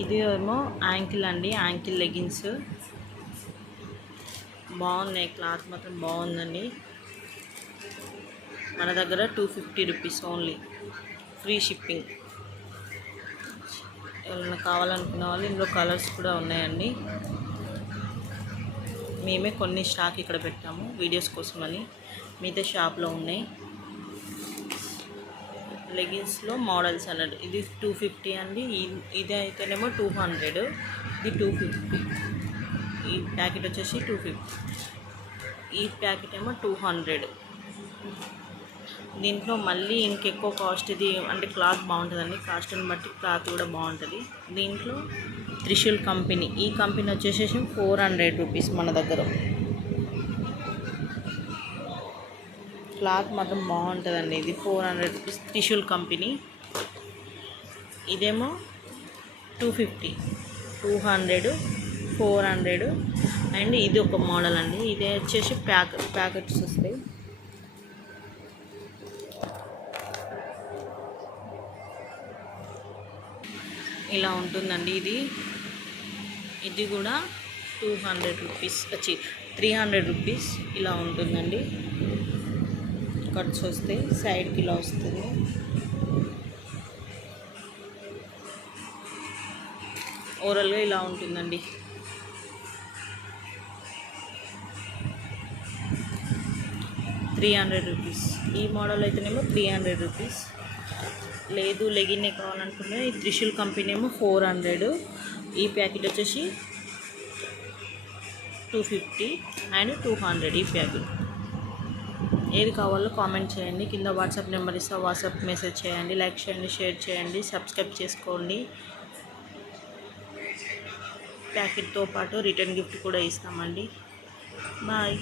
ఇది ఏమో యాంకిల్ అండి, యాంకిల్ లెగిన్స్ బాగున్నాయి. క్లాత్ మాత్రం బాగుందండి. మన దగ్గర 250 రూపీస్ ఓన్లీ, ఫ్రీ షిప్పింగ్. ఎవరైనా కావాలనుకున్న వాళ్ళు ఇందులో కలర్స్ కూడా ఉన్నాయండి. మేమే కొన్ని స్టాక్ ఇక్కడ పెట్టాము వీడియోస్ కోసమని, మిగతా షాప్లో ఉన్నాయి. లెగిన్స్లో మోడల్స్ అన్నట్టు. ఇది 250 అండి. ఇది అయితేనేమో 200, ఇది 250. ఈ ప్యాకెట్ వచ్చేసి 250, ఈ ప్యాకెట్ ఏమో 200. దీంట్లో మళ్ళీ ఇంకెక్కువ కాస్ట్, ఇది అంటే క్లాత్ బాగుంటుందండి, కాస్ట్ని బట్టి క్లాత్ కూడా బాగుంటుంది. దీంట్లో త్రిశూల్ కంపెనీ, ఈ కంపెనీ వచ్చేసి 400 రూపీస్ మన దగ్గర. క్లాత్ మాత్రం బాగుంటుందండి. ఇది 400 రూపీస్ త్రిశూల్ కంపెనీ. ఇదేమో 250, 200, 400. అండ్ ఇది ఒక మోడల్ అండి. ఇది వచ్చేసి ప్యాకెట్స్ వస్తాయి. ఇలా ఉంటుందండి. ఇది కూడా 200 రూపీస్, 300 రూపీస్ ఇలా ఉంటుందండి. కట్స్ వస్తాయి, సైడ్కి ఇలా వస్తుంది. ఓవరాల్గా ఇలా ఉంటుందండి. ₹300. ఈ మోడల్ అయితేనేమో 300 రూపీస్. లేదు లెగిన్నే కావాలనుకున్నా ఈ త్రిశూల్ కంపెనీ ఏమో 400. ఈ ప్యాకెట్ వచ్చేసి 250 అండ్ 200 ఈ ప్యాకెట్. ఏది కావాలో కామెంట్ చేయండి. కింద వాట్సాప్ నెంబర్ ఇస్తా, వాట్సాప్ మెసేజ్ చేయండి. లైక్ చేయండి, షేర్ చేయండి, సబ్స్క్రైబ్ చేసుకోండి. ప్యాకెట్తో పాటు రిటర్న్ గిఫ్ట్ కూడా ఇస్తామండి. బాయ్.